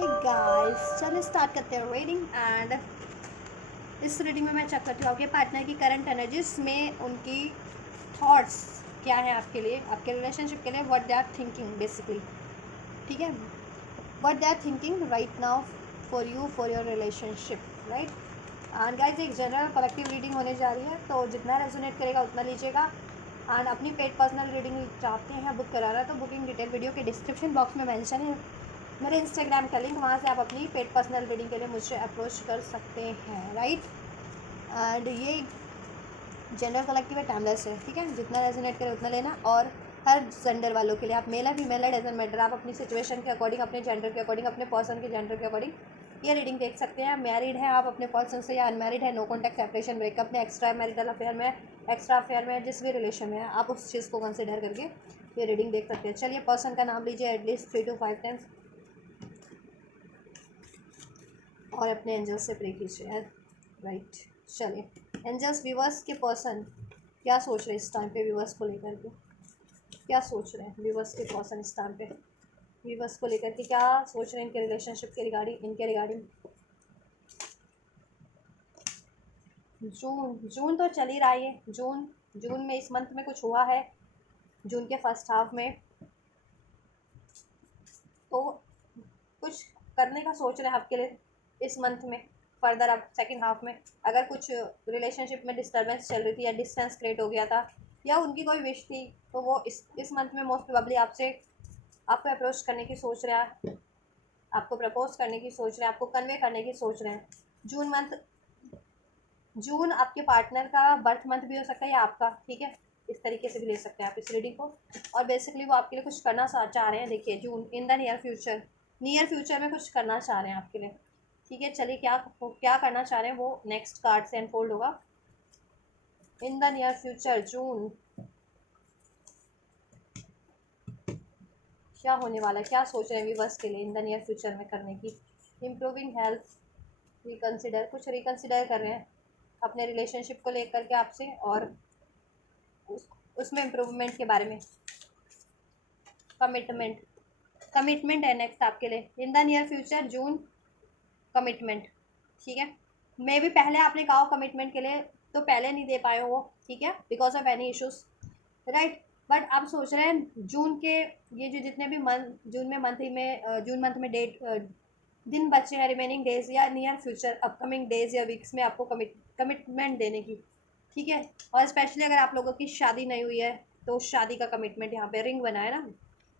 Hey guys, चलो start करते हैं रीडिंग। एंड इस रीडिंग में मैं चेक करती हूँ आपके पार्टनर की करंट एनर्जीज में उनकी थॉट्स क्या है आपके लिए, आपके रिलेशनशिप के लिए, what they are thinking basically. ठीक है, what they are thinking right now for you, for your relationship, right. And guys, एक जनरल कलेक्टिव रीडिंग होने जा रही है, तो जितना रेजोनेट करेगा उतना लीजिएगा। एंड अपनी पेड पर्सनल रीडिंग चाहते हैं बुक कराना, तो बुकिंग डिटेल वीडियो के डिस्क्रिप्शन बॉक्स में मेंशन है, मेरे इंस्टाग्राम का लिंक, वहाँ से आप अपनी पेड पर्सनल रीडिंग के लिए मुझसे अप्रोच कर सकते हैं, राइट। एंड ये जनरल कलेक्टिव है, टाइमलेस है, ठीक है। जितना रेजोनेट करे उतना लेना। और हर जेंडर वालों के लिए, आप मेल है फीमेल है डजंट मैटर, आप अपनी सिचुएशन के अकॉर्डिंग, अपने जेंडर के अकॉर्डिंग, अपने पर्सन के जेंडर के अकॉर्डिंग ये रीडिंग देख सकते हैं। मैरिड है आप अपने पर्सन से, या अनमैरिड है, नो कॉन्टैक्ट, सेपरेशन, ब्रेकअप में, एक्स्ट्रा मैरिटल अफेयर में, एक्स्ट्रा अफेयर में, जिस भी रिलेशन में है, आप उस चीज़ को कंसिडर करके ये रीडिंग देख सकते हैं। चलिए, पर्सन का नाम लीजिए एटलीस्ट 3 to 5 टाइम्स और अपने एंजल्स से प्रे कीजिए, राइट। चलिए, एंजल्स, व्यूवर्स के पर्सन क्या सोच रहे हैं इस टाइम पे, व्यूवर्स को लेकर के क्या सोच रहे हैं, व्यूवर्स के पर्सन इस टाइम पे व्यूवर्स को लेकर के क्या सोच रहे हैं, इनके रिलेशनशिप के रिगार्डिंग, इनके रिगार्डिंग। जून जून तो चल ही रहा है, जून जून में इस मंथ में कुछ हुआ है, जून के फर्स्ट हाफ में, तो कुछ करने का सोच रहे हैं आपके लिए इस मंथ में। फर्दर अब सेकंड हाफ में अगर कुछ रिलेशनशिप में डिस्टर्बेंस चल रही थी या डिस्टेंस क्रिएट हो गया था या उनकी कोई विश थी, तो वो इस मंथ में मोस्ट प्रोबेबली आपसे, आपको अप्रोच करने की सोच रहा है, आपको प्रपोज करने की सोच रहे हैं, आपको कन्वे करने की सोच रहे हैं। जून मंथ, जून आपके पार्टनर का बर्थ मंथ भी हो सकता है या आपका, ठीक है। इस तरीके से भी ले सकते हैं आप इस रीडिंग को। और बेसिकली वो आपके लिए कुछ करना चाह रहे हैं। देखिए, जून इन द नियर फ्यूचर में कुछ करना चाह रहे हैं आपके लिए, ठीक है। चलिए, क्या क्या करना चाह रहे हैं वो नेक्स्ट कार्ड से अनफोल्ड होगा। इन द नियर फ्यूचर जून क्या होने वाला है, क्या सोच रहे हैं व्यूवर्स के लिए इन द नियर फ्यूचर में करने की। इम्प्रूविंग हेल्थ, रिकन्सिडर, कुछ रिकन्सिडर कर रहे हैं अपने रिलेशनशिप को लेकर के आपसे, और उसमें इम्प्रूवमेंट के बारे में। कमिटमेंट, कमिटमेंट है नेक्स्ट आपके लिए in the near future June, commitment, ठीक है। मे भी पहले आपने कहा हो कमिटमेंट के लिए, तो पहले नहीं दे पाए हो, ठीक है, because of any issues, right. But आप सोच रहे हैं जून के ये जो जितने भी मंथ, जून में मंथ ही में, जून मंथ में डेट दिन बचे हैं, रिमेनिंग डेज या नियर फ्यूचर अपकमिंग डेज या वीक्स में आपको कमिटमेंट देने की, ठीक है। और स्पेशली अगर आप लोगों की शादी नहीं हुई है, तो शादी का कमिटमेंट, यहाँ पे रिंग बना है ना,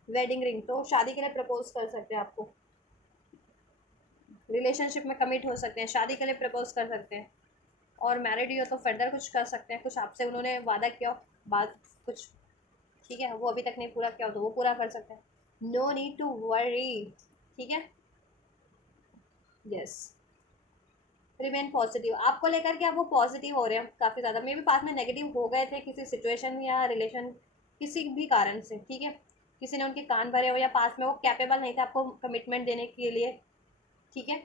वेडिंग रिंग, तो शादी के लिए प्रपोज कर सकते हैं आपको, रिलेशनशिप में कमिट हो सकते हैं, शादी के लिए प्रपोज कर सकते हैं। और मैरिड ही हो तो फर्दर कुछ कर सकते हैं, कुछ आपसे उन्होंने वादा किया हो, बात कुछ, ठीक है, वो अभी तक नहीं पूरा किया हो तो वो पूरा कर सकते हैं। नो नीड टू वरी, ठीक है, यस। रिमेन पॉजिटिव, आपको लेकर के आप वो पॉजिटिव हो रहे हैं काफ़ी ज़्यादा। मे भी पास में नेगेटिव हो गए थे किसी सिचुएशन या रिलेशन, किसी भी कारण से, ठीक है। किसी ने उनके कान भरे हो या पास में वो कैपेबल नहीं था आपको कमिटमेंट देने के लिए, ठीक है,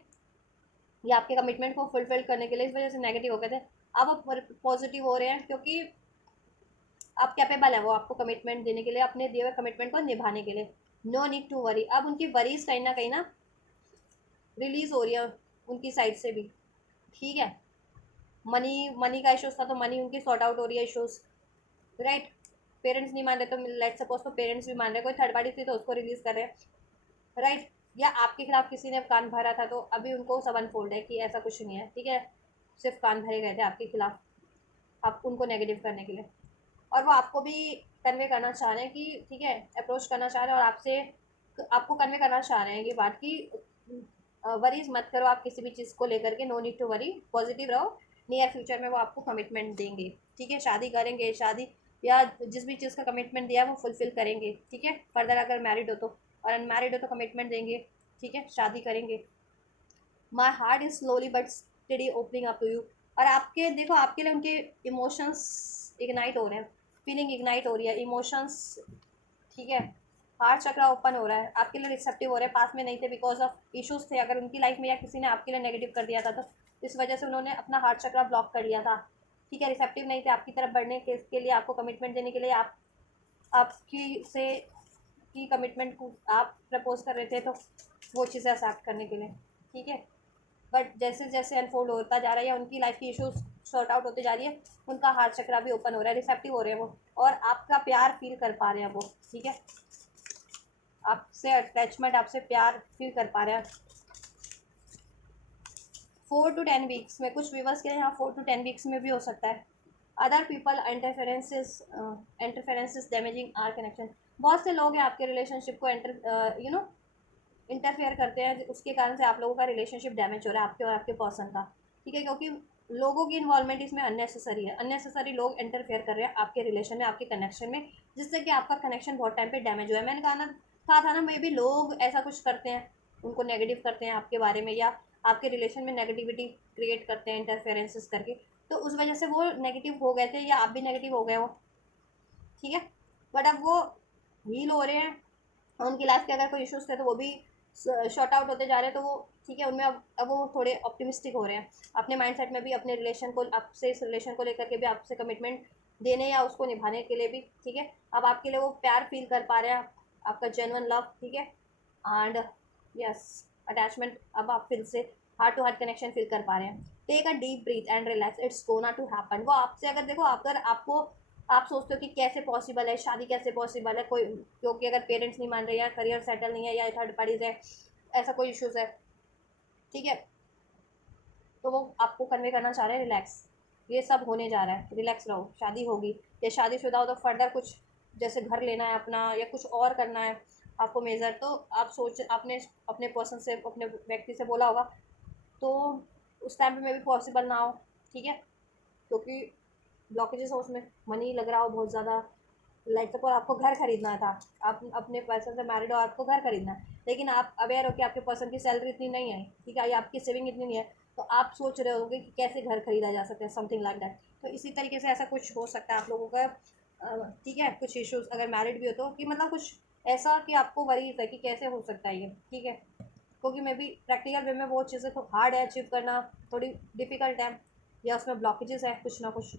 या आपके कमिटमेंट को फुलफिल करने के लिए, इस वजह से नेगेटिव हो गए थे। अब आप पॉजिटिव हो रहे हैं क्योंकि आप कैपेबल है वो आपको कमिटमेंट देने के लिए, अपने दिए हुए कमिटमेंट को निभाने के लिए। नो नीड टू वरी, अब उनकी वरीज कहीं ना रिलीज हो रही है उनकी साइड से भी, ठीक है। मनी मनी का इशूज़ था तो मनी उनकी सॉर्ट आउट हो रही है इशूज़, राइट। पेरेंट्स नहीं मान रहे तो लेट सपोज तो पेरेंट्स भी मान रहे, कोई थर्ड पार्टी थी तो उसको रिलीज कर रहे हैं, राइट। या आपके खिलाफ किसी ने कान भरा था तो अभी उनको सब अनफोल्ड है कि ऐसा कुछ नहीं है, ठीक है, सिर्फ कान भरे गए थे आपके खिलाफ, आप उनको नेगेटिव करने के लिए। और वो आपको भी कन्वे करना चाह रहे हैं कि, ठीक है, अप्रोच करना चाह रहे हैं और आपसे, आपको कन्वे करना चाह रहे हैं ये बात कि वरीज मत करो आप किसी भी चीज़ को लेकर के, no need to worry, positive रहो। नियर फ्यूचर में वो आपको कमिटमेंट देंगे, ठीक है, शादी करेंगे, शादी या जिस भी चीज़ का कमिटमेंट दिया वो फुलफिल करेंगे, ठीक है। फर्दर अगर मैरिड हो तो, और अनमैरिड हो तो कमिटमेंट देंगे, ठीक है, शादी करेंगे। My heart is slowly but steady opening up to you, और आपके देखो आपके लिए उनके इमोशंस इग्नाइट हो रहे हैं, फीलिंग इग्नाइट हो रही है, इमोशंस, ठीक है। हार्ट चक्रा ओपन हो रहा है, आपके लिए रिसेप्टिव हो रहे हैं, पास में नहीं थे बिकॉज ऑफ इश्यूज थे अगर उनकी लाइफ में, या किसी ने आपके लिए नेगेटिव कर दिया था तो इस वजह से उन्होंने अपना हार्ट चक्रा ब्लॉक कर लिया था, ठीक है। रिसेप्टिव नहीं थे आपकी तरफ बढ़ने के लिए, आपको कमिटमेंट देने के लिए, आपकी से की कमिटमेंट को आप प्रपोज कर रहे थे, तो वो चीज़ें एक्सेप्ट करने के लिए, ठीक है। बट जैसे जैसे अनफोल्ड होता जा रहा है या उनकी लाइफ की इश्यूज सॉर्ट आउट होते जा रही है, उनका हार्ट चक्रा भी ओपन हो रहा है, रिसेप्टिव हो रहे हैं वो, और आपका प्यार फील कर पा रहे हैं वो, ठीक है। आपसे अटैचमेंट, आपसे प्यार फील कर पा रहे हैं। 4 to 10 वीक्स में, कुछ व्यूवर्स के यहाँ 4 to 10 वीक्स में भी हो सकता है। Other people interferences damaging our connection. बहुत से लोग हैं आपके रिलेशनशिप को इंटरफेयर करते हैं, उसके कारण से आप लोगों का रिलेशनशिप डैमेज हो रहा है, आपके और आपके पर्सन का, ठीक है। क्योंकि लोगों की इन्वॉल्वमेंट इसमें अननेसेसरी है, अननेसेसरी लोग इंटरफेयर कर रहे हैं आपके रिलेशन में, आपके कनेक्शन में, जिससे कि आपका कनेक्शन बहुत टाइम पे डैमेज हुआ है। मैंने कहा था ना, मे बी लोग ऐसा कुछ करते हैं, उनको नेगेटिव करते हैं आपके बारे में, या आपके रिलेशन में नेगेटिविटी क्रिएट करते हैं इंटरफेरेंसेस करके, तो उस वजह से वो नेगेटिव हो गए थे, या आप भी नेगेटिव हो गए हो, ठीक है। बट अब वो हील हो रहे हैं, उनकी लाइफ के अगर कोई इश्यूज थे तो वो भी शॉर्ट आउट होते जा रहे हैं, तो वो ठीक है, उनमें अब वो थोड़े ऑप्टिमिस्टिक हो रहे हैं अपने माइंडसेट में भी, अपने रिलेशन को, आपसे इस रिलेशन को लेकर के भी, आपसे कमिटमेंट देने या उसको निभाने के लिए भी, ठीक है। अब आपके लिए वो प्यार फील कर पा रहे हैं, आपका जेन्युइन लव, ठीक है। एंड यस, अटैचमेंट, अब आप फिर से heart to heart connection feel कर पा रहे हैं। Take a deep breath and relax, it's gonna to happen. वो आपसे अगर देखो, अगर आपको, आप सोचते हो कि कैसे पॉसिबल है शादी, कैसे पॉसिबल है कोई, क्योंकि अगर पेरेंट्स नहीं मान रहे, या करियर सेटल नहीं है, या थर्ड पार्टीज है, ऐसा कोई इश्यूज है, ठीक है, तो वो आपको कन्वे करना चाह रहे हैं रिलैक्स, ये सब होने जा रहा है, रिलैक्स रहो, शादी होगी, या शादीशुदा हो तो फर्दर कुछ जैसे घर लेना है अपना, या कुछ और करना है आपको मेजर, तो आप सोच, आपने अपने पर्सन से, अपने व्यक्ति से बोला होगा, तो उस टाइम पे मे भी पॉसिबल ना हो, ठीक है। क्योंकि ब्लॉकेजेस हो उसमें, मनी लग रहा हो बहुत ज़्यादा, लाइक सपोज आपको घर खरीदना था, आप अपने पर्सन से मैरिड हो, आपको घर खरीदना है, लेकिन आप अवेयर हो कि आपके पर्सन की सैलरी इतनी नहीं है, ठीक है, या आपकी सेविंग इतनी नहीं है, तो आप सोच रहे होंगे कि कैसे घर खरीदा जा सकता है, समथिंग लाइक दैट। तो इसी तरीके से ऐसा कुछ हो सकता है आप लोगों का, ठीक है। कुछ इश्यूज अगर मैरिड भी हो तो, कि मतलब कुछ ऐसा कि आपको वरीज है कि कैसे हो सकता है ये, ठीक है। क्योंकि मे बी प्रैक्टिकल वे में वो चीज़ें तो हार्ड है अचीव करना, थोड़ी डिफिकल्ट है, या उसमें ब्लॉकेजेस है कुछ ना कुछ,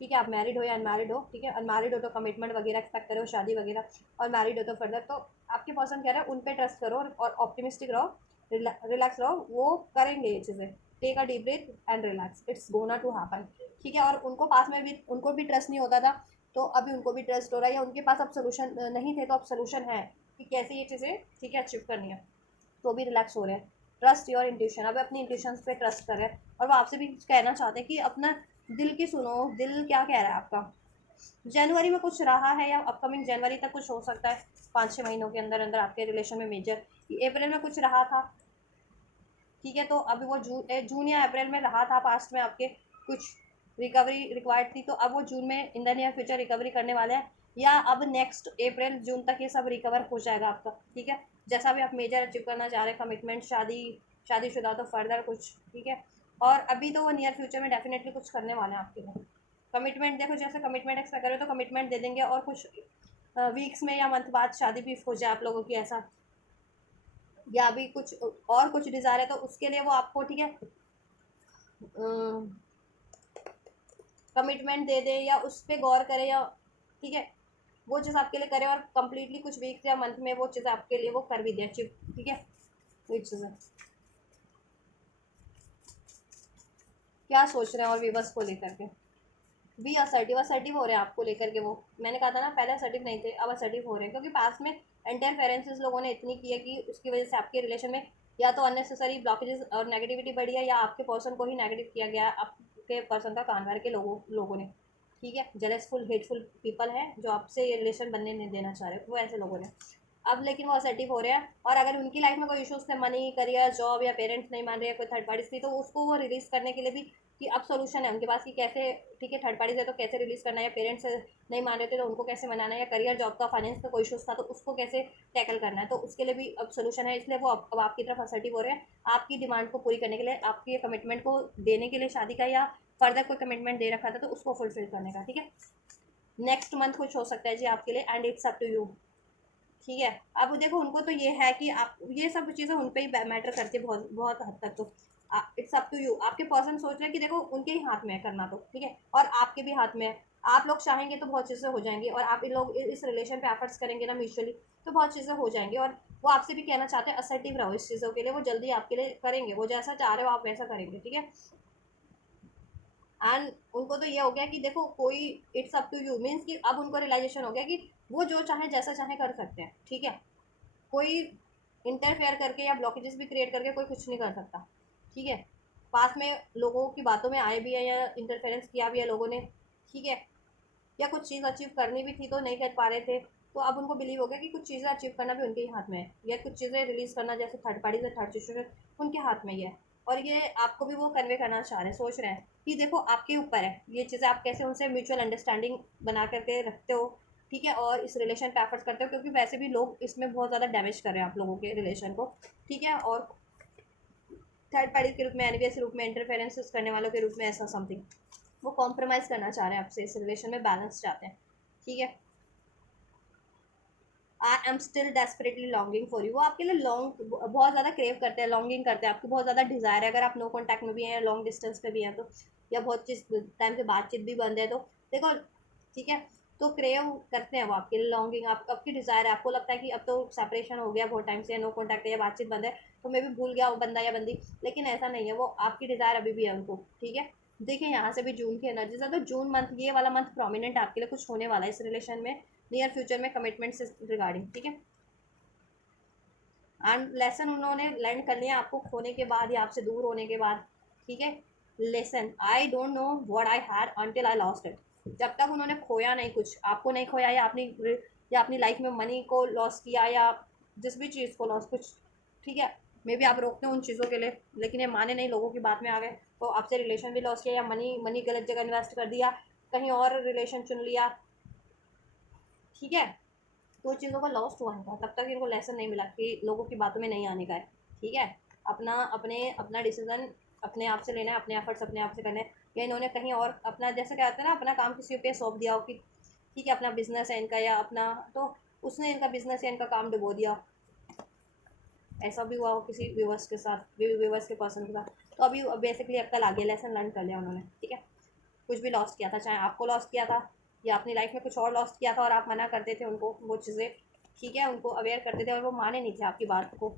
ठीक है। आप मैरिड हो या अनमैरिड हो, ठीक है, अनमैरिड हो तो कमिटमेंट वगैरह एक्सपेक्ट करो, शादी वगैरह, और मैरिड हो तो फर्दर, तो आपके पर्सन कह रहे हैं उन पे ट्रस्ट करो, और ऑप्टिमिस्टिक रहो, रिलैक्स रहो, वो करेंगे ये चीज़ें। Take a deep breath and relax, it's gonna to happen, ठीक है। और उनको पास में भी, उनको भी ट्रस्ट नहीं होता था, तो अभी उनको भी ट्रस्ट हो रहा है, या उनके पास अब सोल्यूशन नहीं थे तो अब सोल्यूशन है कि कैसे ये चीज़ें, ठीक है, अचीव करनी है, तो भी रिलैक्स हो रहे हैं। ट्रस्ट योर इंट्यूशन, अब अपनी इंट्यूशन पे ट्रस्ट कर रहे हैं, और वो आपसे भी कहना चाहते हैं कि अपना दिल की सुनो, दिल क्या कह रहा है आपका। जनवरी में कुछ रहा है, या अपकमिंग जनवरी तक कुछ हो सकता है, 5-6 महीनों के अंदर अंदर आपके रिलेशन में मेजर, अप्रैल में कुछ रहा था, ठीक है। तो अभी वो जून या अप्रैल में रहा था, पास्ट में आपके कुछ रिकवरी रिक्वायर्ड थी, तो अब वो जून में in the near future recovery करने वाले हैं, या अब नेक्स्ट अप्रैल जून तक ये सब रिकवर हो जाएगा आपका, ठीक है। जैसा भी आप मेजर अचीव करना चाह रहे हैं, कमिटमेंट, शादीशुदा तो फर्दर कुछ, ठीक है। और अभी तो वो नियर फ्यूचर में डेफिनेटली कुछ करने वाले हैं आपके लिए, कमिटमेंट, देखो जैसे कमिटमेंट एक्सपेक्ट करो तो कमिटमेंट दे देंगे, और कुछ वीक्स में या मंथ बाद शादी भी हो जाए आप लोगों की, ऐसा, या अभी कुछ और कुछ डिज़ायर है तो उसके लिए वो आपको, ठीक है, कमिटमेंट दे दे, या उस पर गौर करे, या ठीक है, वो चीज़ आपके लिए करे, और कम्प्लीटली कुछ वीक्स या मंथ में वो चीज़ आपके लिए वो कर भी दे अचीव, ठीक है। वही चीज़ें क्या सोच रहे हैं और वीवर्स को लेकर के, भी असर्टिव, असर्टिव हो रहे हैं आपको लेकर के, वो मैंने कहा था ना, पहले असर्टिव नहीं थे, अब असर्टिव हो रहे हैं, क्योंकि पास में इंटरफेरेंसेस लोगों ने इतनी की है कि उसकी वजह से आपके रिलेशन में या तो अननेसेसरी ब्लॉकेजेस और नेगेटिविटी बढ़ी है, या आपके पर्सन को ही नेगेटिव किया गया, आपके पर्सन का कान भर के लोगों ने, ठीक है। जेलसफुल हेटफुल पीपल है जो आपसे ये रिलेशन बनने नहीं देना चाह रहे, वो ऐसे लोगों ने। अब लेकिन वो असर्टिव हो रहे हैं, और अगर उनकी लाइफ में कोई इश्यूज थे, मनी, करियर, जॉब, या पेरेंट्स नहीं मान रहे, कोई थर्ड पार्टीज थी, तो उसको वो रिलीज़ करने के लिए भी, कि अब सोल्यूशन है उनके पास कि कैसे, ठीक है, थर्ड पार्टीज है तो कैसे रिलीज़ करना है, पेरेंट्स नहीं मान रहे थे तो उनको कैसे मनाना है, या करियर, जॉब का, फाइनेंस का कोई इशूज़ था तो उसको कैसे टैकल करना है, तो उसके लिए भी अब सोल्यूशन है, इसलिए वो अब आपकी तरफ असर्टिव हो रहे हैं, आपकी डिमांड को पूरी करने के लिए, आपके कमिटमेंट को देने के लिए शादी का, या फर्दर कोई कमिटमेंट दे रखा था तो उसको फुलफिल करने का, ठीक है। नेक्स्ट मंथ कुछ हो सकता है जी आपके लिए, and it's up to you, ठीक है। अब देखो उनको तो ये है कि आप, ये सब चीज़ें उन पे ही मैटर करती है बहुत बहुत हद तक, तो इट्स अप टू यू, आपके पर्सन सोच रहे हैं कि देखो उनके ही हाथ में है करना, तो ठीक है, और आपके भी हाथ में है, आप लोग चाहेंगे तो बहुत चीज़ें हो जाएंगी, और आप इन लोग इस रिलेशन पे एफर्ट्स करेंगे ना म्यूचुअली, तो बहुत चीज़ें हो जाएंगी, और वो आपसे भी कहना चाहते हैं असर्टिव रहो इस चीज़ों के लिए, वो जल्दी आपके लिए करेंगे, वो जैसा चाह रहे हो आप वैसा करेंगे, ठीक है। एंड उनको तो ये हो गया कि देखो कोई, it's up to you means कि अब उनको रियलाइजेशन हो गया कि वो जो चाहे जैसा चाहे कर सकते हैं, ठीक है। कोई इंटरफेयर करके या ब्लॉकेजेस भी क्रिएट करके कोई कुछ नहीं कर सकता, ठीक है। पास में लोगों की बातों में आए भी है या इंटरफेरेंस किया भी है लोगों ने, ठीक है, या कुछ चीज़ अचीव करनी भी थी तो नहीं कर पा रहे थे, तो अब उनको बिलीव हो गया कि कुछ चीज़ें अचीव करना भी उनके ही हाथ में है, या कुछ चीज़ें रिलीज करना जैसे थर्ड पार्टी से थर्ड सिचुएशन उनके हाथ में ही है। और ये आपको भी वो कन्वे करना चाह रहे हैं, सोच रहे हैं कि देखो आपके ऊपर है ये चीज़ें, आप कैसे उनसे म्यूचुअल अंडरस्टैंडिंग बना करके रखते हो, ठीक है, और इस रिलेशन पे एफर्ट्स करते हो, क्योंकि वैसे भी लोग इसमें बहुत ज़्यादा डैमेज कर रहे हैं आप लोगों के रिलेशन को, ठीक है। और थर्ड पार्टी के रूप में, एनिवेस रूप में, इंटरफेरेंसेस करने वालों के रूप में ऐसा समथिंग वो कॉम्प्रोमाइज़ करना चाह रहे हैं आपसे, इस रिलेशन में बैलेंस चाहते हैं, ठीक है। I am still desperately longing for you, वो आपके लिए लॉन्ग बहुत ज़्यादा क्रेव करते हैं, लॉन्गिंग करते हैं, आपको बहुत ज़्यादा डिज़ायर है, अगर आप नो कॉन्टैक्ट में भी हैं या लॉन्ग डिस्टेंस पे भी हैं तो, या बहुत चीज़ टाइम से बातचीत भी बंद है तो देखो, ठीक है, तो क्रेव करते हैं वो आपके लिए, लॉन्गिंग आप आपकी डिज़ायर है, आपको लगता है कि अब तो सेपरेशन हो गया बहुत टाइम से, नो कॉन्टैक्ट है या बातचीत बंद है, तो मैं भी भूल गया वो बंदा या बंदी, लेकिन ऐसा नहीं है, वो आपकी डिज़ायर अभी भी है उनको, ठीक है। देखिए यहाँ से भी जून की एनर्जीज है, तो जून मंथ ये वाला मंथ प्रोमिनेंट आपके लिए कुछ होने वाला है इस रिलेशन में, नियर फ्यूचर में कमिटमेंट से रिगार्डिंग, ठीक है। एंड लेसन उन्होंने लर्न कर लिया आपको खोने के बाद या आपसे दूर होने के बाद, ठीक है। Lesson, I don't know what I had until I lost it, जब तक उन्होंने खोया नहीं कुछ, आपको नहीं खोया या अपनी लाइफ में मनी को लॉस किया या जिस भी चीज़ को लॉस कुछ, ठीक है, मे बी आप रोकते हो उन चीज़ों के लिए, लेकिन ये माने नहीं, लोगों की बात में आ गए, तो आपसे रिलेशन भी लॉस किया या मनी मनी गलत जगह इन्वेस्ट कर दिया, कहीं और रिलेशन चुन लिया, ठीक है। तो चीज़ों का लॉस्ट हुआ इनका, तब तक इनको लेसन नहीं मिला कि लोगों की बातों में नहीं आने का है, ठीक है। अपना डिसीजन अपने आप से लेना है, अपने एफर्ट्स अपने आप से करने हैं, या इन्होंने कहीं और अपना, जैसे कहते हैं ना, अपना काम किसी पे सौंप दिया हो कि ठीक है अपना बिजनेस है इनका या अपना, तो उसने इनका बिजनेस या इनका काम डुबो दिया, ऐसा भी हुआ हो किसी व्यूवर्स के साथ, व्यूवर्स के पर्सन के साथ, तो अभी बेसिकली अक्ल आ गया, लेसन लर्न कर लिया उन्होंने, ठीक है। कुछ भी लॉस्ट किया था, चाहे आपको लॉस्ट किया था या अपनी लाइफ में कुछ और लॉस्ट किया था और आप मना करते थे उनको वो चीज़ें, ठीक है, उनको अवेयर करते थे और वो माने नहीं थे आपकी बात को,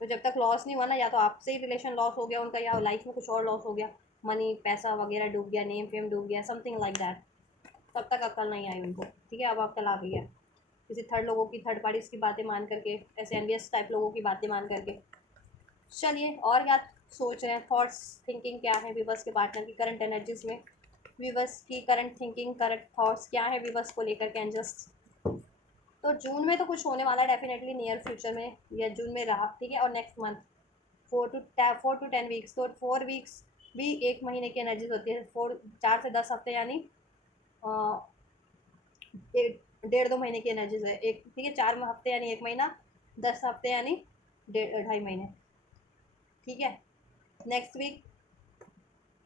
तो जब तक लॉस नहीं हुआ ना, या तो आपसे ही रिलेशन लॉस हो गया उनका, या लाइफ में कुछ और लॉस हो गया, मनी पैसा वगैरह डूब गया, नेम फेम डूब गया, समथिंग लाइक दैट, तब तक अक्ल नहीं आई उनको, ठीक है। अब अक्ल आ गई है, किसी थर्ड लोगों की, थर्ड पार्टीज की बातें मान करके, ऐसे एनवियस टाइप लोगों की बातें मान करके। चलिए और क्या सोच रहे हैं, थॉट्स थिंकिंग क्या है विवर्स के पार्टनर की करंट एनर्जीज में, विवर्स की करंट थिंकिंग करंट थॉट्स क्या है विवर्स को लेकर के, एंजल्स। तो जून में तो कुछ होने वाला है डेफिनेटली, नियर फ्यूचर में, या जून में रहा, ठीक है। और नेक्स्ट मंथ 4 to 10 वीक्स, तो 4 वीक्स भी एक महीने की एनर्जीज होती है, 4 से 10 हफ्ते, यानी 1.5 2 महीने की एनर्जीज है एक, ठीक है। 4 हफ्ते यानी 1 महीना, 10 हफ्ते यानी 2.5 महीने, ठीक है। नेक्स्ट वीक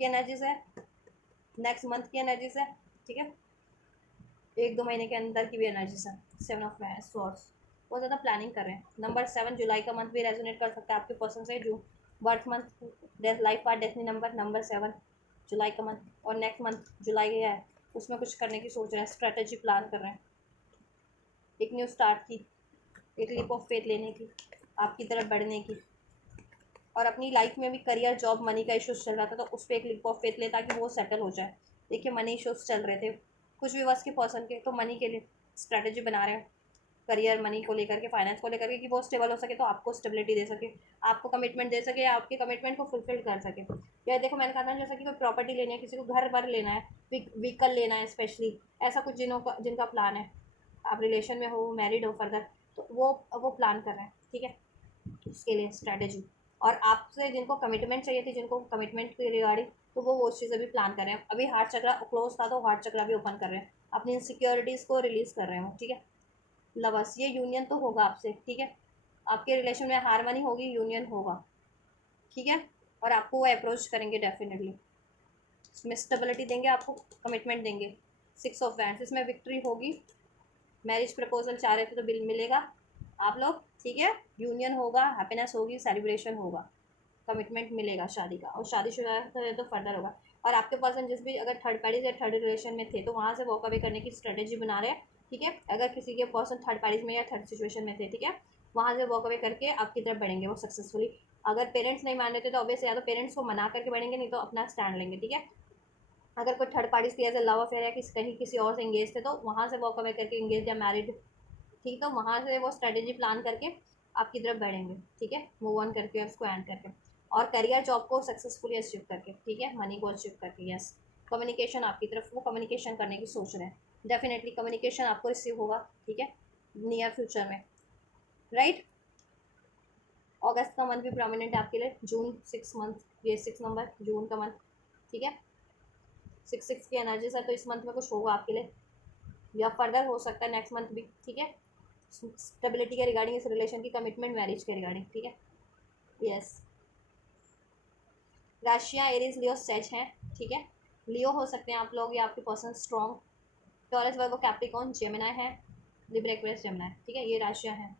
की एनर्जीज है, नेक्स्ट मंथ की एनर्जीज है, ठीक है। 1 2 महीने के अंदर की भी एनर्जीज है, 7 ऑफ स्वॉर्ड्स, बहुत ज़्यादा प्लानिंग कर रहे हैं। नंबर 7 जुलाई का मंथ भी रेजोनेट कर सकता है आपके पर्सन से, जो birth month, life part, destiny number number 7 जुलाई का मंथ, और नेक्स्ट मंथ जुलाई है, उसमें कुछ करने की सोच रहे हैं, स्ट्रेटेजी प्लान कर रहे हैं, एक न्यू स्टार्ट की, एक लीप ऑफ फेथ लेने की, आपकी तरफ बढ़ने की, और अपनी लाइफ में भी करियर जॉब मनी का इश्यूज चल रहा था तो उस पर एक लीप ऑफ फेथ ले ताकि वो सेटल हो जाए। देखिए मनी इश्यूज चल रहे थे कुछ व्यूअर्स के पर्सन के, तो मनी के लिए स्ट्रैटेजी बना रहे हैं, करियर मनी को लेकर के, फाइनेंस को लेकर के, कि वो स्टेबल हो सके, तो आपको स्टेबिलिटी दे सके, आपको कमिटमेंट दे सके, या आपके कमिटमेंट को फुलफिल कर सके। या देखो मैंने कहा था जैसे कि कोई प्रॉपर्टी लेनी है, किसी को घर वर लेना है, व्हीकल लेना है स्पेशली, ऐसा कुछ जिनका प्लान है, आप रिलेशन में हो, मैरिड हो फर्दर, तो वो प्लान कर रहे हैं, ठीक है। उसके लिए स्ट्रैटेजी, और आपसे जिनको कमिटमेंट चाहिए थी, जिनको कमिटमेंट के रिगार्डिंग, तो वो चीज़ें भी प्लान कर रहे हैं। अभी हार्ट चक्रा क्लोज था तो हार्ट चक्रा भी ओपन कर रहे हैं, अपनी इनसिक्योरिटीज़ को रिलीज़ कर रहे हैं, ठीक है। लवर्स, ये यूनियन तो होगा आपसे, ठीक है। आपके रिलेशन में हारमनी होगी, यूनियन होगा, ठीक है। और आपको वो अप्रोच करेंगे डेफिनेटली, इसमें स्टेबिलिटी देंगे आपको, कमिटमेंट देंगे। 6 ऑफ वैंड्स, इसमें विक्ट्री होगी, मैरिज प्रपोजल चाह रहे थे तो बिल मिलेगा आप लोग, ठीक है। यूनियन होगा, हैप्पीनेस होगी, सेलिब्रेशन होगा, कमिटमेंट मिलेगा शादी का, और शादीशुदा है तो फर्दर होगा। और आपके पर्सन जिस भी अगर थर्ड पार्टी या थर्ड रिलेशन में थे तो वहाँ से वॉक अवे करने की स्ट्रेटेजी बना रहे हैं, ठीक है। अगर किसी के पर्सन थर्ड पार्टीज में या थर्ड सिचुएशन में थे, ठीक है, वहाँ से वॉक अवे करके आपकी तरफ बढ़ेंगे वो सक्सेसफुली। अगर पेरेंट्स नहीं मान रहे थे तो ऑब्वियसली या तो पेरेंट्स को मना करके बढ़ेंगे, नहीं तो अपना स्टैंड लेंगे, ठीक है। अगर कोई थर्ड पार्टीज थी एज ए लव अफेयर या कहीं किसी और से इंगेज थे तो वहाँ से वॉक अवे करके इंगेज या मैरिड, ठीक, तो वहाँ से वो स्ट्रेटेजी प्लान करके आपकी तरफ बढ़ेंगे, ठीक है, मूव ऑन करके उसको एंड करके। और करियर जॉब को सक्सेसफुली अचीव करके, ठीक है, मनी को अचीव करके, यस। कम्युनिकेशन आपकी तरफ, वो कम्युनिकेशन करने की सोच रहे हैं, डेफिनेटली कम्युनिकेशन आपको रिसीव होगा, ठीक है, नियर फ्यूचर में, राइट। अगस्त का मंथ भी प्रोमिनेंट है आपके लिए, जून 6 मंथ, ये 6 नंबर जून का मंथ, ठीक है, 6 की एनर्जीज है, तो इस मंथ में कुछ होगा आपके लिए या फर्दर हो सकता है नेक्स्ट मंथ भी, ठीक है। स्टेबिलिटी के रिगार्डिंग इस रिलेशन की, कमिटमेंट मैरिज के रिगार्डिंग, ठीक है, यस। राशियाँ एरीज लियो सेज हैं, ठीक है, लियो हो सकते हैं आप लोग या आपके person strong, Taurus Virgo Capricorn Gemini है, लिब्रा एक्वेरियस जेमिनाई, ठीक है, ये राशियाँ हैं।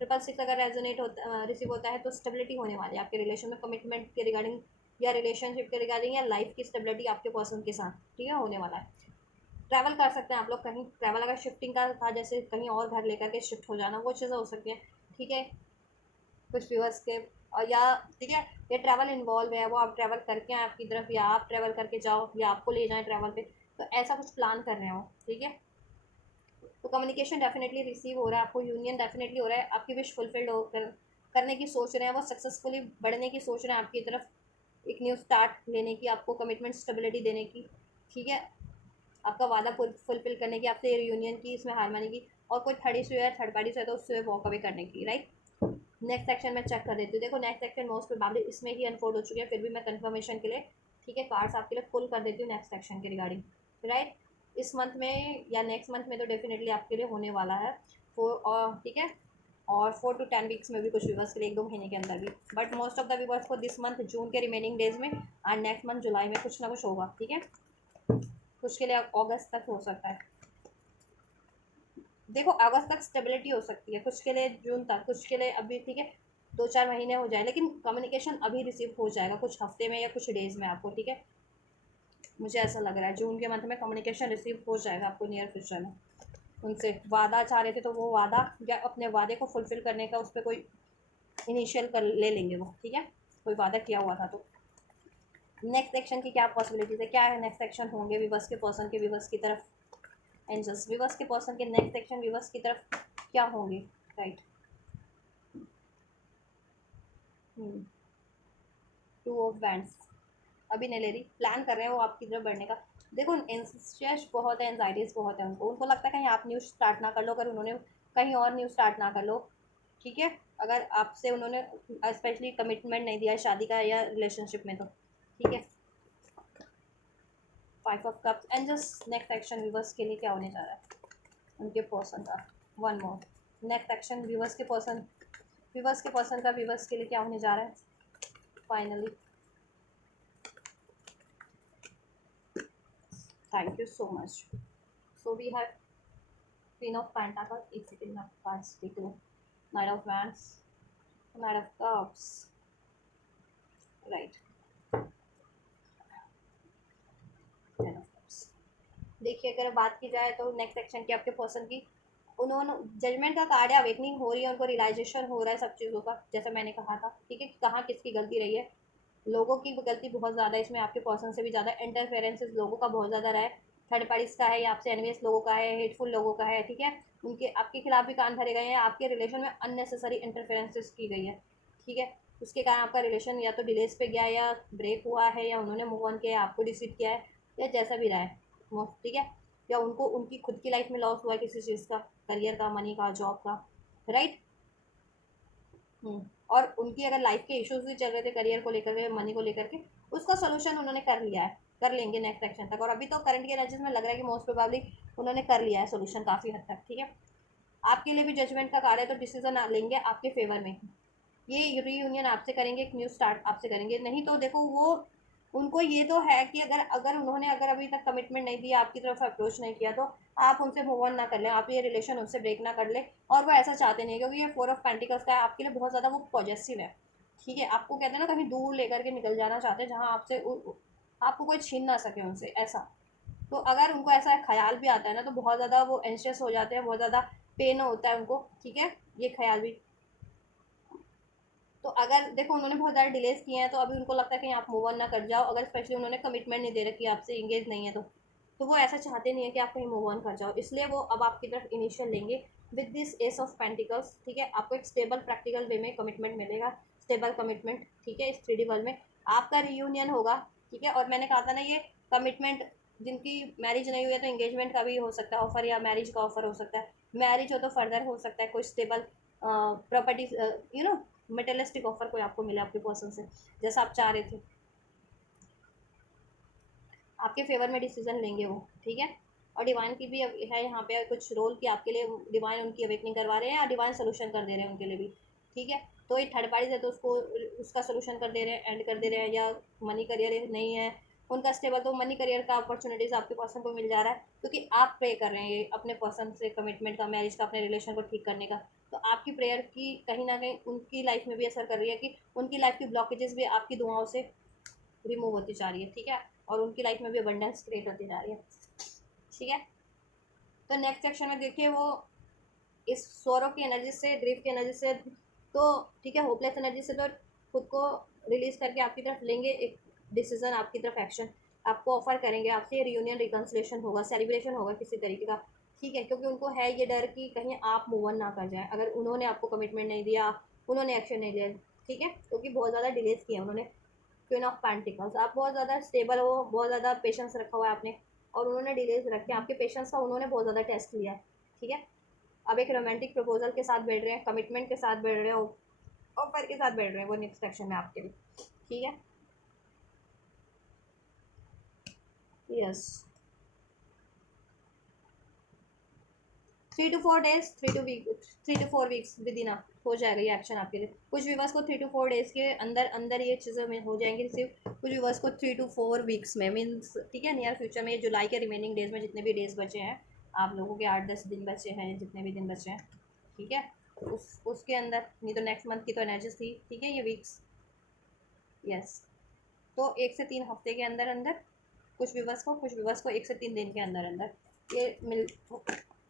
666 अगर रेजोनेट होता रिसीव होता है तो स्टेबिलिटी होने वाली है आपके रिलेशन में, कमिटमेंट के रिगार्डिंग या रिलेशनशिप के रिगार्डिंग या लाइफ की स्टेबिलिटी आपके पर्सन के साथ, ठीक है, होने वाला है। ट्रैवल कर सकते हैं आप लोग कहीं, ट्रैवल अगर शिफ्टिंग का था जैसे कहीं और घर लेकर के शिफ्ट हो जाना, वो चीज़ें हो सकती हैं, ठीक है, कुछ व्यूअर्स के, और या ठीक है ये ट्रैवल इन्वॉल्व है, वो आप ट्रैवल करके आए आपकी तरफ या आप ट्रैवल करके जाओ या आपको ले जाएं ट्रैवल पे, तो ऐसा कुछ प्लान कर रहे हो, ठीक है। तो कम्युनिकेशन डेफिनेटली रिसीव हो रहा है आपको, यूनियन डेफिनेटली हो रहा है, आपकी विश फुलफिल्ड हो करने की सोच रहे हैं, वो सक्सेसफुली बढ़ने की सोच रहे हैं आपकी तरफ, एक न्यू स्टार्ट लेने की, आपको कमिटमेंट स्टेबिलिटी देने की, ठीक है, आपका वादा फुलफिल करने की, आपसे यूनियन की, इसमें हारमोनी की, और कोई थर्ड इशू है थर्ड पार्टी से है तो उससे वॉक अवे करने की, राइट। नेक्स्ट सेक्शन में चेक कर देती हूँ, देखो नेक्स्ट सेक्शन मोस्ट प्रोबेबली इसमें ही अनफोल्ड हो चुके हैं, फिर भी मैं कंफर्मेशन के लिए, ठीक है, कार्ड्स आपके लिए फुल कर देती हूँ नेक्स्ट सेक्शन के रिगार्डिंग, राइट। इस मंथ में या नेक्स्ट मंथ में तो डेफिनेटली आपके लिए होने वाला है और ठीक है, और 4 to 10 वीक्स में भी कुछ व्यूवर्स के लिए 1-2 महीने के अंदर भी, but most of the viewers को दिस मंथ जून के रिमेनिंग डेज में और नेक्स्ट मंथ जुलाई में कुछ ना कुछ होगा, ठीक है, कुछ के लिए अगस्त तक हो सकता है, देखो अगस्त तक स्टेबिलिटी हो सकती है, कुछ के लिए जून तक, कुछ के लिए अभी, ठीक है, 2-4 महीने हो जाए, लेकिन कम्युनिकेशन अभी रिसीव हो जाएगा कुछ हफ्ते में या कुछ डेज में आपको, ठीक है, मुझे ऐसा लग रहा है जून के मंथ में कम्युनिकेशन रिसीव हो जाएगा आपको नियर फ्यूचर में। उनसे वादा चाह रहे थे तो वो वादा या अपने वादे को फुलफिल करने का उस पर कोई इनिशियल कर ले लेंगे वो, ठीक है, कोई वादा किया हुआ था तो। नेक्स्ट सेक्शन की क्या पॉसिबिलिटीज है, क्या है नेक्स्ट सेक्शन होंगे विवर्स के पर्सन के विवर्स की तरफ, एंजल्स विवर्स के पर्सन के नेक्स्ट सेक्शन विवर्स की तरफ क्या होंगे, राइट। 2 ऑफ वैंड्स अभी नहीं ले रही, प्लान कर रहे हैं वो आपकी तरफ बढ़ने का, देखो स्ट्रेस बहुत है, एनजाइटीज़ बहुत है उनको लगता है कहीं आप न्यूज़ स्टार्ट ना कर लो, अगर उन्होंने कहीं और न्यूज़ स्टार्ट ना कर लो, ठीक है, अगर आपसे उन्होंने स्पेशली कमिटमेंट नहीं दिया शादी का या रिलेशनशिप में तो, ठीक है। 5 of cups and just next action viewers के लिए क्या होने जा रहा है उनके पर्सन का, one more next action viewers के पर्सन, व्यूवर्स के पर्सन का व्यूवर्स के लिए क्या होने जा रहा है finally. Thank you so much. So we have Queen of Pentacles, एक सेकेंड में पास देख लो, Knight of Wands, Knight of Cups, right, Ten of Cups। देखिए अगर बात की जाए तो नेक्स्ट सेक्शन की आपके पर्सन की, उन्होंने जजमेंट का कार्ड है, अवेकनिंग हो रही है, उनको रियलाइजेशन हो रहा है सब चीज़ों का, जैसा मैंने कहा था, ठीक है, कहाँ किसकी गलती रही है, लोगों की गलती बहुत ज़्यादा है इसमें, आपके पर्सन से भी ज़्यादा इंटरफेरेंसेस लोगों का बहुत ज़्यादा रहा है, थर्ड पार्टीज़ का है या आपसे एनवियस लोगों का है, हेटफुल लोगों का है, ठीक है, उनके आपके खिलाफ भी कान भरे गए हैं, आपके रिलेशन में अननेसेसरी इंटरफेरेंसेस की गई है, ठीक है, उसके कारण आपका रिलेशन या तो डिलेस पे गया या ब्रेक हुआ है या उन्होंने मूव ऑन किया है, आपको डिसीड किया है या जैसा भी रहा है, ठीक है, या उनको उनकी खुद की लाइफ में लॉस हुआ है किसी चीज़ का, करियर का, मनी का, जॉब का, राइट। और उनकी अगर लाइफ के इश्यूज भी चल रहे थे करियर को लेकर के, मनी को लेकर के, उसका सोल्यूशन उन्होंने कर लिया है, कर लेंगे नेक्स्ट सेक्शन तक, और अभी तो करंट के एनर्जीज में लग रहा है कि मोस्ट प्रोबेबली उन्होंने कर लिया है सोल्यूशन काफ़ी हद तक, ठीक है। आपके लिए भी जजमेंट का कार्य है तो डिसीजन लेंगे आपके फेवर में, ये रीयूनियन आपसे करेंगे, एक न्यू स्टार्ट आपसे करेंगे, नहीं तो देखो वो उनको ये तो है कि अगर अगर उन्होंने अगर अभी तक कमिटमेंट नहीं दिया, आपकी तरफ अप्रोच नहीं किया, तो आप उनसे मूव ऑन ना कर लें, आप ये रिलेशन उनसे ब्रेक ना कर लें, और वो ऐसा चाहते नहीं, क्योंकि ये 4 ऑफ पेंटिकल्स का है, आपके लिए बहुत ज़्यादा वो पॉजिटिव है, ठीक है, आपको कहते हैं ना कहीं दूर लेकर के निकल जाना चाहते हैं, जहाँ आपसे आपको कोई छीन ना सके उनसे, ऐसा। तो अगर उनको ऐसा ख्याल भी आता है ना, तो बहुत ज़्यादा वो एंशियस हो जाते हैं, बहुत ज़्यादा पेन होता है उनको, ठीक है, ये ख्याल भी। तो अगर देखो उन्होंने बहुत ज़्यादा डिलेज किए हैं, तो अभी उनको लगता है कि आप मूव ऑन ना कर जाओ, अगर स्पेशली उन्होंने कमिटमेंट नहीं दे रखी, आपसे इंगेज नहीं है, तो वो ऐसा चाहते नहीं है कि आप कहीं मूव ऑन कर जाओ, इसलिए वो अब आपकी तरफ इनिशियल लेंगे with this S of pentacles, ठीक है। आपको एक स्टेबल प्रैक्टिकल वे में कमिटमेंट मिलेगा, स्टेबल कमिटमेंट, ठीक है। इस 3D वर्ल्ड में आपका रियूनियन होगा, ठीक है। और मैंने कहा था ना, ये कमिटमेंट, जिनकी मैरिज नहीं हुई है तो एंगेजमेंट का भी हो सकता है ऑफर, या मैरिज का ऑफर हो सकता है। मैरिज हो तो फर्दर हो सकता है कोई stable property, you know, materialistic offer कोई आपको मिले आपके पर्सन से, जैसा आप चाह रहे थे, आपके फेवर में डिसीजन लेंगे वो, ठीक है। और डिवाइन की भी है यहाँ पे कुछ रोल कि आपके लिए डिवाइन उनकी अवेकनिंग करवा रहे हैं, या डिवाइन सोल्यूशन कर दे रहे हैं उनके लिए भी, ठीक है। तो ये थर्ड पार्टी है, तो उसको उसका सोल्यूशन कर दे रहे हैं, एंड कर दे रहे हैं, या मनी करियर नहीं है उनका स्टेबल, तो मनी करियर का अपॉर्चुनिटीज़ आपके पर्सन को मिल जा रहा है, क्योंकि आप प्रे कर रहे हैं ये अपने पर्सन से कमिटमेंट का, मैरिज का, अपने रिलेशन को ठीक करने का। तो आपकी प्रेयर की कहीं ना कहीं उनकी लाइफ में भी असर कर रही है, कि उनकी लाइफ की ब्लॉकेजेस भी आपकी दुआओं से रिमूव होती जा रही है, ठीक है। और उनकी लाइफ में भी अबंडेंस क्रिएट होती जा रही है, ठीक है। तो नेक्स्ट सेक्शन में देखिए, वो इस सोरो की एनर्जी से, ग्रीफ की एनर्जी से, तो ठीक है, होपलेस एनर्जी से तो खुद को रिलीज करके आपकी तरफ लेंगे एक डिसीजन, आपकी तरफ एक्शन आपको ऑफर करेंगे, आपसे रियूनियन रिकन्सिलेशन होगा, सेलिब्रेशन होगा किसी तरीके का, ठीक है। क्योंकि उनको है ये डर कि कहीं आप मूव ऑन ना कर जाए, अगर उन्होंने आपको कमिटमेंट नहीं दिया, उन्होंने एक्शन नहीं लिया, ठीक है। क्योंकि बहुत ज़्यादा डिलेज किया उन्होंने। क्वीन ऑफ पेंटिकल्स, आप बहुत ज़्यादा स्टेबल हो, बहुत ज़्यादा पेशेंस रखा हुआ है आपने, और उन्होंने डिलेज रखे, आपके पेशेंस का उन्होंने बहुत ज़्यादा टेस्ट लिया है, ठीक है। अब एक रोमांटिक प्रपोजल के साथ बैठ रहे हैं, कमिटमेंट के साथ बैठ रहे हो, ऑफर के साथ बैठ रहे हैं, वो नेक्स्ट सेक्शन में आपके लिए, ठीक है। Yes, 3 to 4 days, 3 to 4 weeks with in हो जाएगा ये एक्शन आपके लिए। कुछ व्यूवर्स को 3 to 4 days के अंदर अंदर ये चीज़ें में हो जाएंगी रिसीव, कुछ व्यूवर्स को 3 to 4 weeks में, मीन्स, ठीक है, नियर फ्यूचर में, जुलाई के रिमेनिंग डेज में जितने भी डेज बचे हैं, आप लोगों के 8-10 दिन बचे हैं, जितने भी दिन बचे हैं, ठीक है, उसके अंदर, नहीं तो नेक्स्ट मंथ की तो एनर्जीज थी, ठीक है, ये वीक्स, यस। तो 1 से 3 हफ्ते के अंदर अंदर कुछ व्यूवर्स को 1 से 3 दिन के अंदर अंदर ये मिल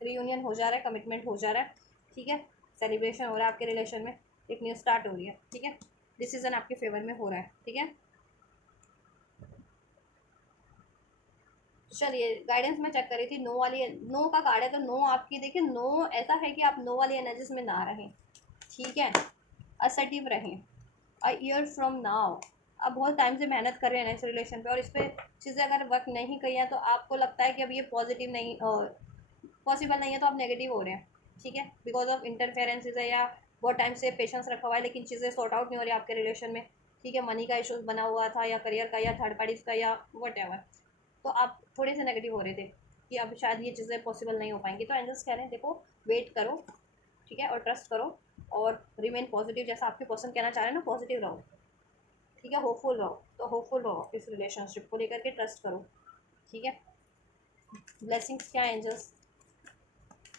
रियूनियन हो जा रहा है, कमिटमेंट हो जा रहा है, ठीक है। सेलिब्रेशन हो रहा है आपके रिलेशन में, एक न्यू स्टार्ट हो रही है, ठीक है। डिसीजन आपके फेवर में हो रहा है, ठीक है। चलिए, गाइडेंस में चेक करी थी, नो वाली, नो का कार्ड है, तो नो आपकी, देखिए नो ऐसा है कि आप नो वाली एनर्जीज में ना रहें, ठीक है, असर्टिव रहें। अ ईयर फ्रॉम नाउ, आप बहुत टाइम से मेहनत कर रहे हैं ना इस रिलेशन पे, और इस पर चीज़ें अगर वर्क नहीं करी हैं, तो आपको लगता है कि अब ये पॉजिटिव नहीं, पॉसिबल नहीं है, तो आप नेगेटिव हो रहे हैं, ठीक है, बिकॉज ऑफ इंटरफेरेंसेज है, या बहुत टाइम से पेशेंस रखा हुआ है, लेकिन चीज़ें सॉर्ट आउट नहीं हो रही आपके रिलेशन में, ठीक है। मनी का इशूज़ बना हुआ था, या करियर का, या थर्ड पार्टीज का, या वट एवर, तो आप थोड़े से नेगेटिव हो रहे थे कि अब शायद ये चीज़ें पॉसिबल नहीं हो पाएंगी। तो एंजल्स कह रहे हैं, देखो, वेट करो, ठीक है, और ट्रस्ट करो, और रिमेन पॉजिटिव, जैसा आपके पर्सन कहना चाह रहे हैं ना, पॉजिटिव रहो, ठीक है, होपफुल रहो, तो होपफुल रहो इस रिलेशनशिप को लेकर के, ट्रस्ट करो, ठीक है। ब्लेसिंग्स क्या है एंजल्स,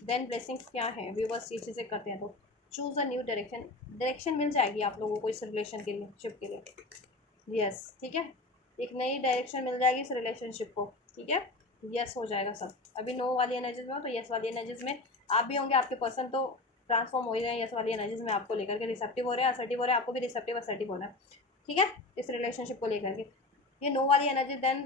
देन ब्लेसिंग्स क्या है, व्यूवर्स ये चीज़ें करते हैं, तो choose a new direction, direction मिल जाएगी आप लोगों को इस रिलेशन के लिए, शिप के लिए, यस, ठीक है। एक नई डायरेक्शन मिल जाएगी इस रिलेशनशिप को, ठीक है, यस हो जाएगा सब। अभी नो वाली एनर्जीज में हो, तो यस वाली एनर्जीज में आप भी होंगे, आपके पर्सन तो ट्रांसफॉर्म हो ही रहे हैं यस वाली एनर्जीज में, आपको लेकर के रिसेप्टिव हो रहे हैं, असर्टिव हो रहे हैं, आपको भी रिसेप्टिव असर्टिव होना है, ठीक है, इस रिलेशनशिप को लेकर के। ये नो वाली एनर्जी देन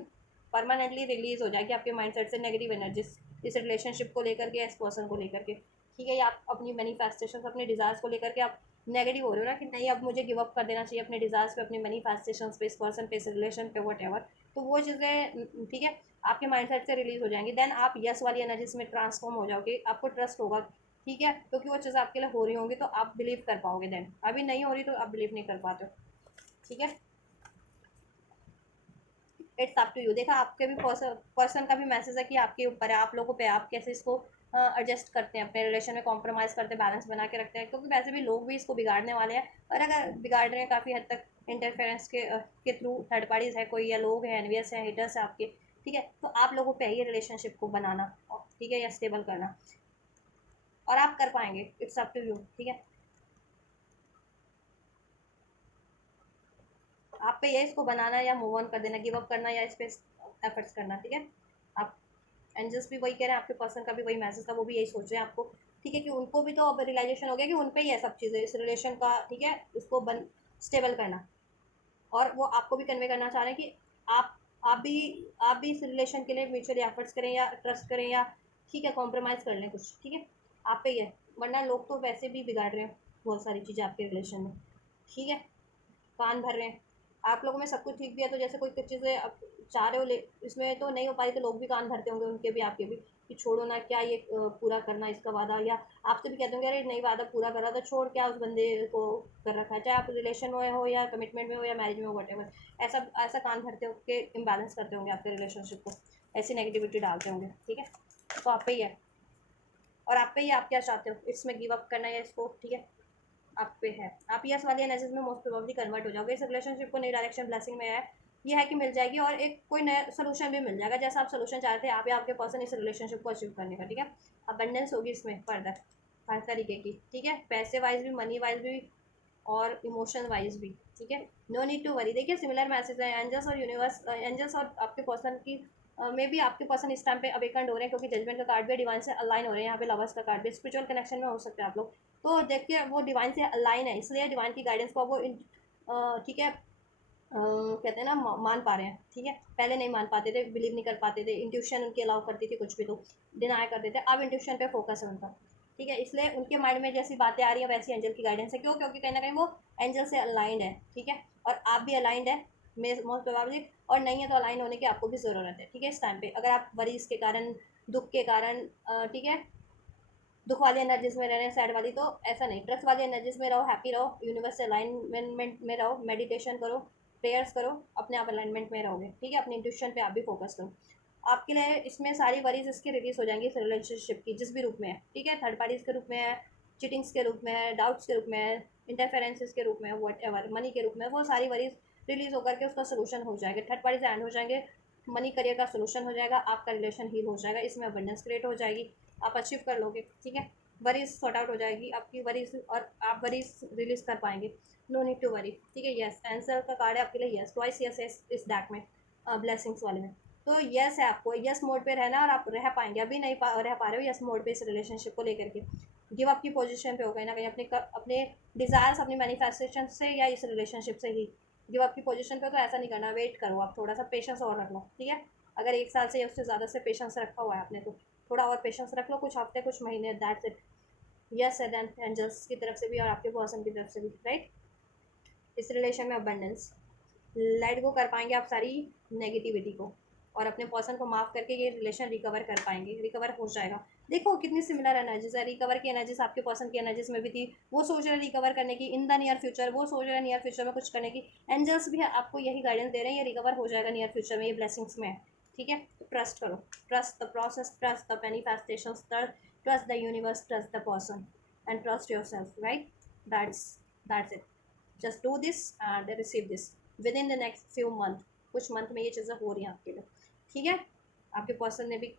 परमानेंटली रिलीज हो जाएगी आपके माइंडसेट से, नेगेटिव एनर्जीज इस रिलेशनशिप को लेकर के, इस पर्सन को लेकर के, ठीक है। या आप अपनी मैनिफेस्टेशन, अपने डिजायर्स को लेकर के आप नेगेटिव हो रहे हो ना, कि नहीं अब मुझे गिव अप कर देना चाहिए अपने डिजायर्स पे, अपने मैनिफेस्टेशन पे, इस पर्सन पे, इस रिलेशन पे, वट एवर, तो वो चीज़ें, ठीक है, आपके माइंडसेट से रिलीज हो जाएंगी, देन आप यस वाली एनर्जीज में ट्रांसफॉर्म हो जाओगे, आपको ट्रस्ट होगा, ठीक है, क्योंकि वो चीज़ें आपके लिए हो रही होंगी, तो आप बिलीव कर पाओगे, देन अभी नहीं हो रही तो आप बिलीव नहीं कर पाते हो, ठीक है। इट्स अप टू यू, देखा आपके भी पर्सन का भी मैसेज है कि आपके ऊपर है, आप लोगों पे, आप कैसे इसको एडजस्ट करते हैं, अपने रिलेशन में कॉम्प्रोमाइज़ करते हैं, बैलेंस बना के रखते हैं, क्योंकि वैसे भी लोग भी इसको बिगाड़ने वाले हैं, और अगर बिगाड़ रहे हैं काफ़ी हद तक इंटरफेरेंस के थ्रू, थर्ड पार्टीज है कोई, या लोग हैं, एनवियस हैं, हेटर्स हैं आपके, ठीक है, तो आप लोगों पे है ये रिलेशनशिप को बनाना, ठीक है, या स्टेबल करना, और आप कर पाएंगे, इट्स अप टू यू, ठीक है। आप पे ये इसको बनाना या मूव ऑन कर देना, गिव अप करना या इस पे एफर्ट्स करना, ठीक है। आप एंजल्स भी वही कह रहे हैं, आपके पर्सन का भी वही मैसेज था, वो भी यही सोच रहे हैं आपको, ठीक है, कि उनको भी तो अब रियलाइजेशन हो गया कि उन पे ही है सब चीज़ें इस रिलेशन का, ठीक है, उसको बन स्टेबल करना। और वो आपको भी कन्वे करना चाह रहे हैं कि आप आप भी आप भी इस रिलेशन के लिए म्यूचुअली एफर्ट्स करें या ट्रस्ट करें, या ठीक है कॉम्प्रोमाइज़ कर लें कुछ, ठीक है। आप पे ही है, वरना लोग तो वैसे भी बिगाड़ रहे हैं बहुत सारी चीज़ें आपके रिलेशन में, ठीक है। कान भर रहे हैं, आप लोगों में सब कुछ ठीक भी है, तो जैसे कोई कुछ चीज़ें आप चाह रहे हो ले, इसमें तो नहीं हो पाई, तो लोग भी कान भरते होंगे, उनके भी आपके भी, कि छोड़ो ना, क्या ये पूरा करना इसका वादा, या आपसे भी कहते होंगे अरे नहीं वादा पूरा करा तो छोड़, क्या उस बंदे को कर रखा है, चाहे आप रिलेशन में हो या कमिटमेंट में हो या मैरिज में हो, वट ऐसा ऐसा कान भरते हो के इम्बैलेंस करते होंगे आपके रिलेशनशिप को, ऐसी नेगेटिविटी डालते होंगे, ठीक है। तो आप पे ही है, और आप पे ही आप क्या चाहते हो, इसमें गिव अप करना है या इसको, ठीक है, आप पे है। आप यस वाले एनालिसिस में मोस्ट प्रोबेबली कन्वर्ट हो जाओगे, इस रिलेशनशिप को नई डायरेक्शन ब्लेसिंग में है, ये है कि मिल जाएगी, और एक कोई नया सोल्यूशन भी मिल जाएगा, जैसा आप सोल्यूशन चाहते हैं आप या आपके पर्सन इस रिलेशनशिप को अचीव करने का, ठीक है। अबंडेंस होगी इसमें फर्दर हर तरीके की, ठीक है, पैसे वाइज भी, मनी वाइज भी, और इमोशन वाइज भी, ठीक है। नो नीड टू वरी, देखिए सिमिलर मैसेज है एंजल्स और यूनिवर्स, एंजल्स और आपके पर्सन की मे बी आपके पर्सन इस टाइम पे अवेकंड हो रहे हैं, क्योंकि जजमेंट का कार्ड भी डिवाइन से अलाइन हो रहे हैं, यहाँ पे लवर्स का कार्ड भी, स्पिरिचुअल कनेक्शन में हो सकते हैं आप लोग, तो देखिए वो डिवाइन से अलाइन है, इसलिए डिवाइन की गाइडेंस को वो ठीक है कहते हैं ना मान पा रहे हैं, ठीक है। पहले नहीं मान पाते थे, बिलीव नहीं कर पाते थे, इंट्यूशन उनकी अलाउ करती थी कुछ भी तो डिनाई करते थे, अब इंट्यूशन पे फोकस है उनका, ठीक है। इसलिए उनके माइंड में जैसी बातें आ रही है वैसी एंजल की गाइडेंस है, क्यों, क्योंकि कहीं ना कहीं वो एंजल से अलाइंड है, ठीक है। और आप भी अलाइंड है मोस्ट प्रोबेबली, और नहीं है तो अलाइन होने की आपको भी ज़रूरत है, ठीक है। इस टाइम पे अगर आप वरीज के कारण, दुख के कारण, ठीक है, दुख वाली एनर्जीज में रह रहे हैं, सैड वाली, तो ऐसा नहीं, ट्रस्ट वाली एनर्जीज में रहो, हैप्पी रहो, यूनिवर्स से अलाइनमेंट में रहो, मेडिटेशन करो, प्रेयर्स करो, अपने आप अलाइनमेंट में रहोगे, ठीक है। अपनी इंट्यूशन पे आप भी फोकस करो, आपके लिए इसमें सारी वरीज इसकी रिलीज हो जाएंगी इस रिलेशनशिप की, जिस भी रूप में है, ठीक है, थर्ड पार्टीज के रूप में है, चीटिंग्स के रूप में है, डाउट्स के रूप में है, इंटरफेरेंसेस के रूप में है, वट एवर मनी के रूप में, वो सारी वरीज रिलीज होकर के उसका सोल्यूशन हो जाएगा, थर्ड पार्टी से एंड हो जाएंगे, मनी करियर का सोल्यूशन हो जाएगा, आपका रिलेशन हील हो जाएगा, इसमें अबंडेंस क्रिएट हो जाएगी, आप अचीव कर लोगे, ठीक है। वरीज सॉर्ट आउट हो जाएगी आपकी वरीज, और आप वरीज रिलीज कर पाएंगे, नो नीड टू वरी, ठीक है। यस आंसर का कार्ड है आपके लिए, यस ट्वाइस यस है इस डैक में, ब्लेसिंग्स वाले में, तो यस है, आपको यस मोड पे रहना, और आप रह पाएंगे, अभी नहीं रह पा रहे हो यस मोड पे इस रिलेशनशिप को लेकर के, गिव अप की पोजीशन पे हो, कहीं ना कहीं अपने डिज़ायर्स, अपनी मैनिफेस्टेशन से या इस रिलेशनशिप से ही गिव अप की पोजीशन पे, तो ऐसा नहीं करना, वेट करो, आप थोड़ा सा पेशेंस और रख लो, ठीक है। अगर एक साल से या उससे ज़्यादा से पेशेंस रखा हुआ है आपने, तो थोड़ा और पेशेंस रख लो, कुछ हफ्ते कुछ महीने, दैट्स इट। यस है देन एंजल्स की तरफ से भी और आपके पर्सन की तरफ से भी, राइट। इस रिलेशन में अबंडेंस, लेट गो कर पाएंगे आप सारी नेगेटिविटी को, और अपने पर्सन को माफ़ करके ये रिलेशन रिकवर कर पाएंगे, रिकवर हो जाएगा। देखो कितनी सिमिलर एनर्जीज है, रिकवर की एनर्जीज आपके पर्सन की एनर्जीज में भी थी, वो सोच रहे हैं रिकवर करने की इन द नियर फ्यूचर, वो सोच रहे हैं नियर फ्यूचर में कुछ करने की, एंजल्स भी आपको यही गाइडेंस दे रहे हैं, ये रिकवर हो जाएगा नियर फ्यूचर में, ये ब्लेसिंग्स में है, ठीक है। तो ट्रस्ट करो, trust the process, trust the manifestation, trust the universe, trust the person, and trust your self, right. That's it, just do this and receive this with in the next few month, कुछ month में ये चीज़ें हो रही हैं आपके लिए, ठीक है। आपके पर्सन ने भी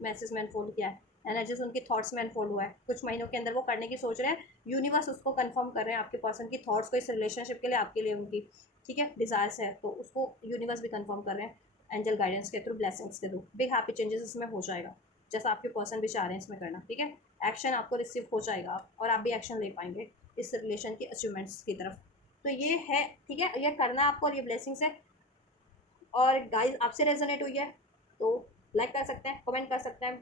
मैसेज में अनफोल्ड किया है, एनर्जीज उनकी थॉट्स में अनफोल्ड हुआ है, कुछ महीनों के अंदर वो करने की सोच रहे हैं, यूनिवर्स उसको कंफर्म कर रहे हैं आपके पर्सन की थॉट्स को इस रिलेशनशिप के लिए, आपके लिए उनकी, ठीक है, डिज़ायर्स है, तो उसको यूनिवर्स भी कंफर्म कर रहे हैं एंजल गाइडेंस के थ्रू, ब्लेसिंग्स के थ्रू, बिग हैप्पी चेंजेस इसमें हो जाएगा, जैसा आपके पर्सन भी चाह रहे हैं इसमें करना, ठीक है। एक्शन आपको रिसीव हो जाएगा, और आप भी एक्शन ले पाएंगे इस रिलेशन की अचीवमेंट्स की तरफ, तो ये है, ठीक है, ये करना आपको, और ये ब्लेसिंग्स है। और गाइस आपसे रेजोनेट हुई है तो लाइक कर सकते हैं, कमेंट कर सकते हैं,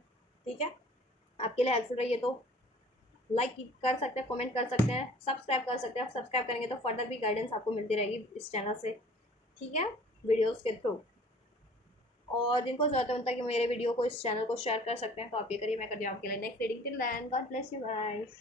ठीक है, आपके लिए हेल्पफुल रही है तो लाइक कर सकते हैं, कमेंट कर सकते हैं, सब्सक्राइब कर सकते हैं, आप सब्सक्राइब करेंगे तो फर्दर भी गाइडेंस आपको मिलती रहेगी इस चैनल से, ठीक है, वीडियोज़ के थ्रू। और जिनको ज़रूरत है उन तक मेरे वीडियो को, इस चैनल को शेयर कर सकते हैं, तो आप ये करिए, मैं कर दिया आपके लिए next reading, till then God bless you guys.